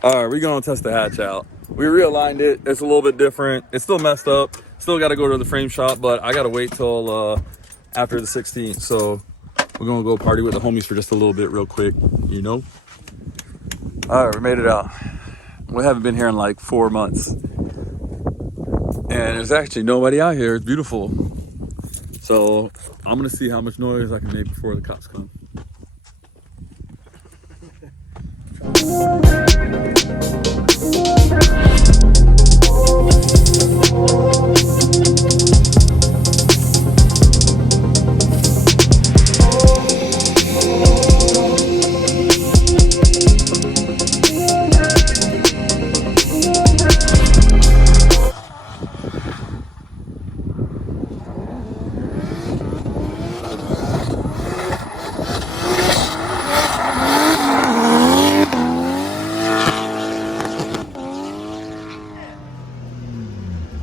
All right, we're gonna test the hatch out. We realigned it. It's a little bit different. It's still messed up. Still got to go to the frame shop, but I gotta wait till after the 16th. So we're gonna go party with the homies for just a little bit, real quick. You know. All right, we made it out. We haven't been here in like 4 months, and there's actually nobody out here. It's beautiful. So I'm gonna see how much noise I can make before the cops come.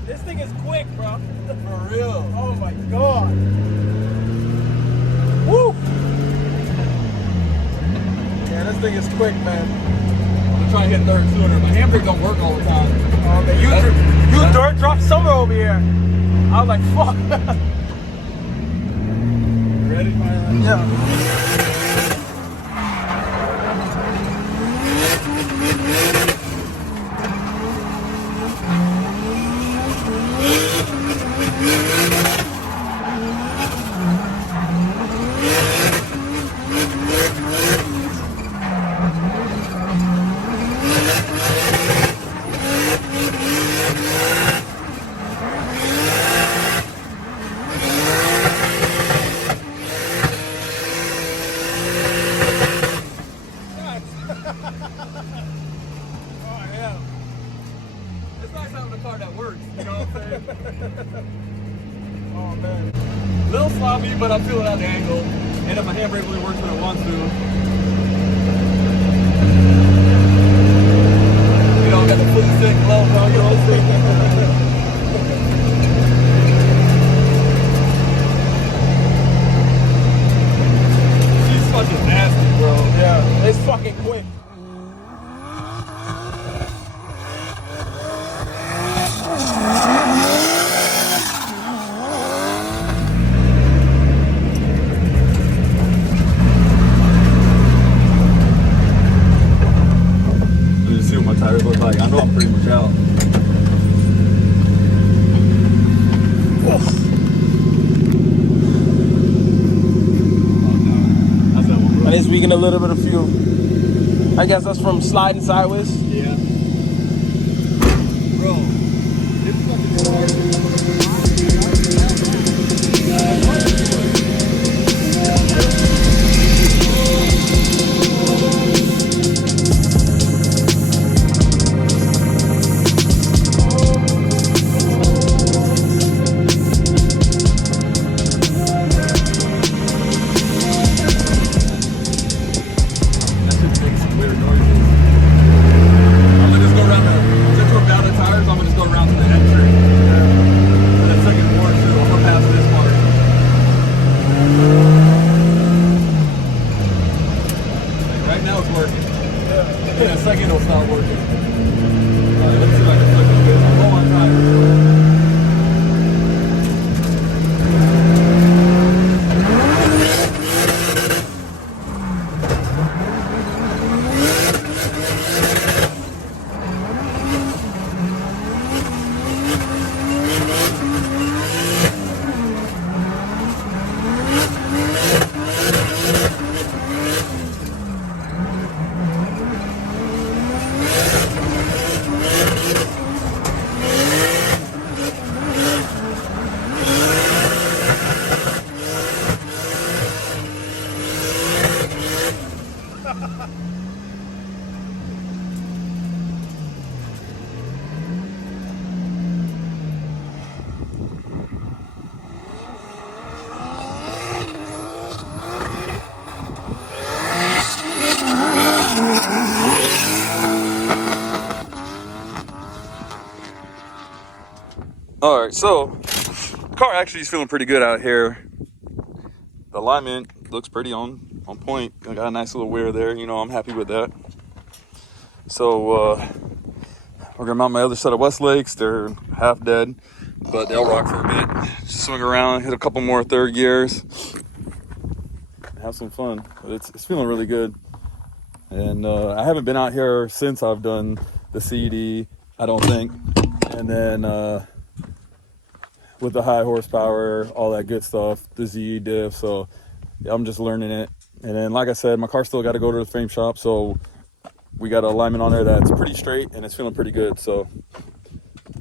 This thing is quick, bro. For real. Oh my god. Woo! Yeah, this thing is quick, man. I'm gonna try and hit third sooner. My handbrake don't work all the time. Oh man, you dirt dropped somewhere over here. I was like, fuck. You ready? Yeah. Oh yeah. It's nice having a car that works, you know what I'm saying? Oh man. Little sloppy, but I'm feeling out the angle. And if my handbrake really works when it wants to. You know, got the fully thick gloves on, you know what I'm saying? She's fucking nasty, bro. Yeah, it's fucking quick. Let me see what my tires look like. I know I'm pretty much out. That's that one, bro. And it's leaking a little bit of fuel. I guess that's from sliding sideways. Yeah. Bro, it's fucking hard. That shit makes some weird noises. I'm gonna just go around since we're down the tires, I'm gonna just go around to the entry. To the second floor too. I'm gonna pass this part. Like right now it's working. In a second it'll stop working. Alright, let's see if I can flip this. I'll roll my tires. All right, so the car actually is feeling pretty good out here. The alignment looks pretty on point. I got a nice little wear there. You know, I'm happy with that. So we're gonna mount my other set of Westlakes. They're half dead, but they'll rock for a bit. Just swing around, hit a couple more third gears, have some fun. But it's feeling really good. And I haven't been out here since I've done the CD, I don't think. And then with the high horsepower, all that good stuff, the Z diff. So yeah, I'm just learning it. And then, like I said, my car still got to go to the frame shop. So we got an alignment on there that's pretty straight and it's feeling pretty good. So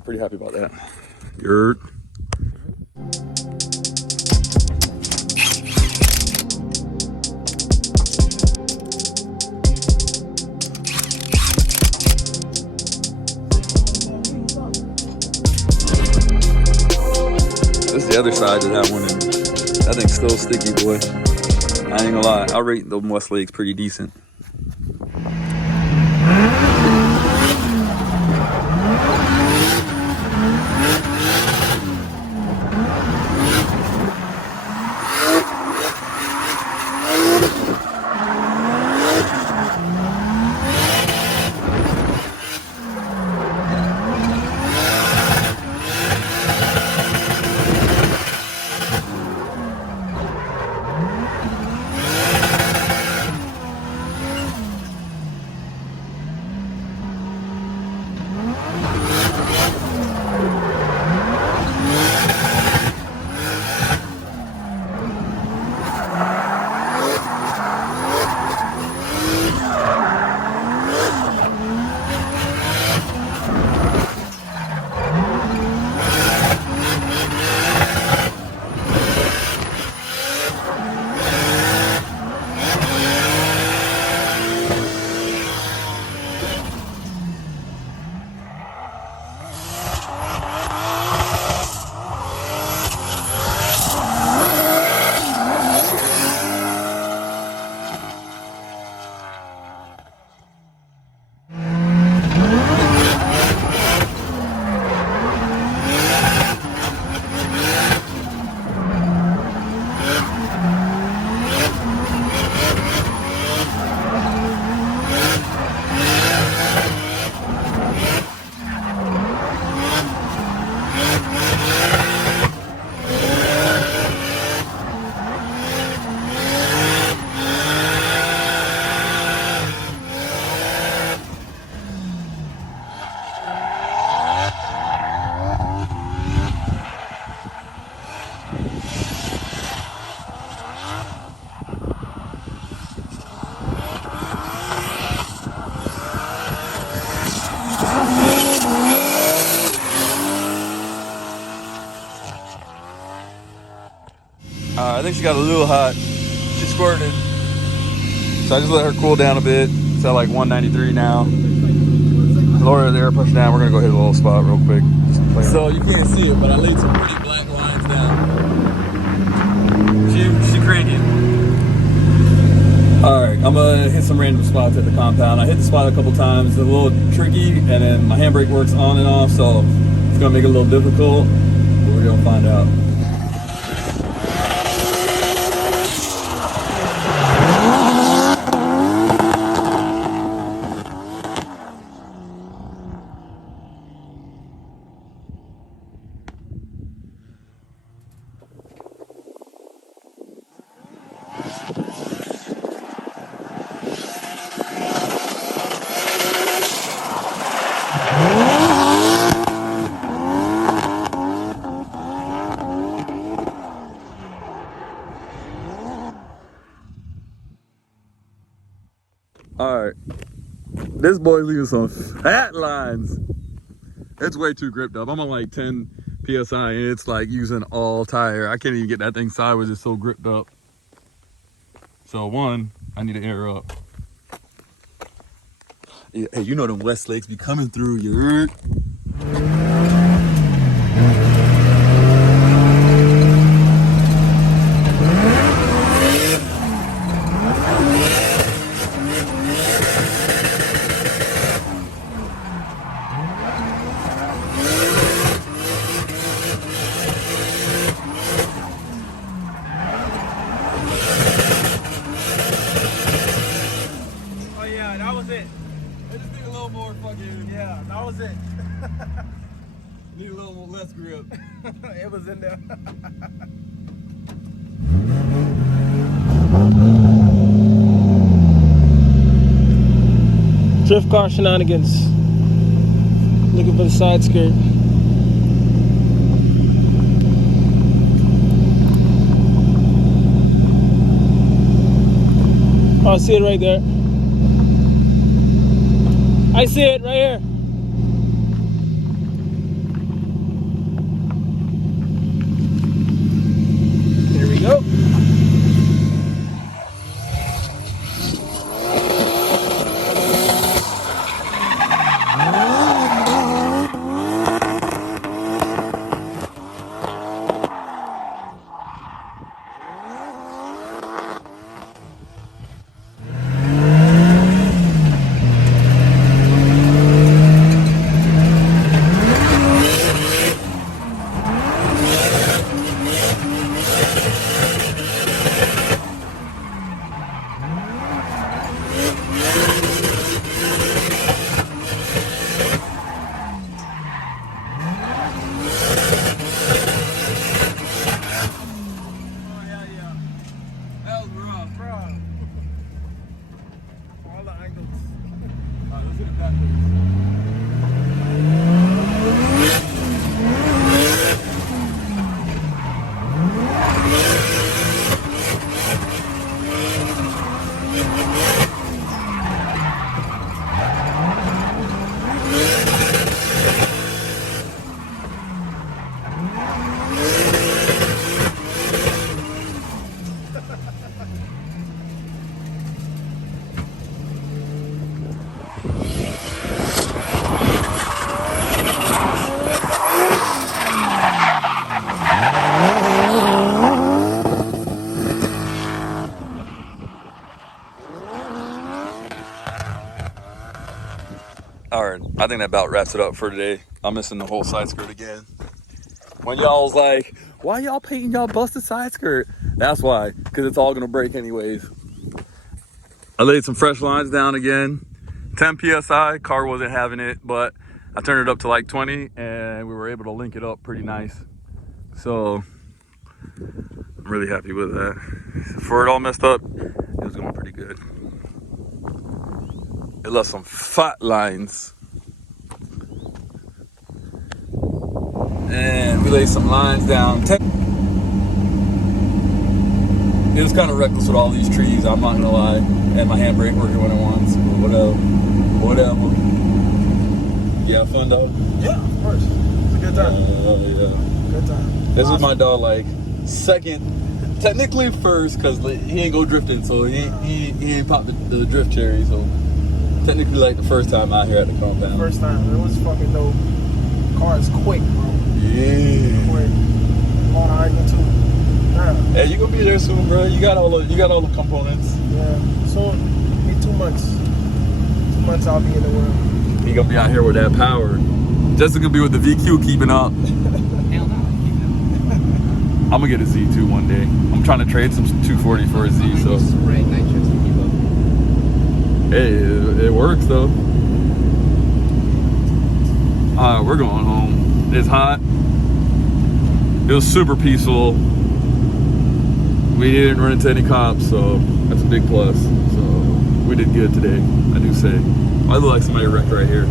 pretty happy about that. Yurt. This is the other side to that one, and that thing's still sticky, boy. I ain't gonna lie, I rate the Westlakes pretty decent. I think she got a little hot. She squirted. So I just let her cool down a bit. It's at like 193 now. Lower the air pressure down. We're gonna go hit a little spot real quick. So you can't see it, but I laid some pretty black lines down. She cranking. Alright, I'm gonna hit some random spots at the compound. I hit the spot a couple times. It's a little tricky, and then my handbrake works on and off, so it's gonna make it a little difficult, but we're gonna find out. Alright, this boy's leaving some fat lines. It's way too gripped up. I'm on like 10 PSI and it's like using all tire. I can't even get that thing sideways, it's so gripped up. So one, I need to air up. Yeah, hey, you know them Westlakes be coming through, you heard? just need a little more fucking. Yeah, that was it. Need a little more less grip. It was in there. Drift car shenanigans. Looking for the side skirt. Oh, I see it right there. I see it right here. There we go. All right, I think that about wraps it up for today. I'm missing the whole side skirt again. When y'all was like, why y'all painting y'all busted side skirt? That's why, because it's all gonna break anyways. I laid some fresh lines down again. 10 PSI, car wasn't having it, but I turned it up to like 20 and we were able to link it up pretty nice. So I'm really happy with that. Before it all messed up, it was going pretty good. It left some fat lines. And we laid some lines down. It was kind of reckless with all these trees, I'm not gonna lie. And my handbrake working when it wants, but whatever. You have fun though? Yeah, of course. It's a good time. Yeah. Good time. This is my dog, like, second, technically first, because he ain't go drifting, so he ain't popped the drift cherry, so technically like the first time out here at the compound. First time. It was fucking dope. Car is quick, bro. Yeah. Quick. On hiking too. Yeah. Hey, you gonna be there soon, bro. You got all the components. Yeah. Soon. Need 2 months. 2 months I'll be in the world. He gonna be out here with that power. Jessica gonna be with the VQ keeping up. Hell no. I'm gonna get a Z2 one day. I'm trying to trade some 240 for a Z, so. Spray nitrous to keep up. Hey, it works though. We're going home. It's hot. It was super peaceful. We didn't run into any cops, so that's a big plus. So we did good today, I do say. I look like somebody wrecked right here.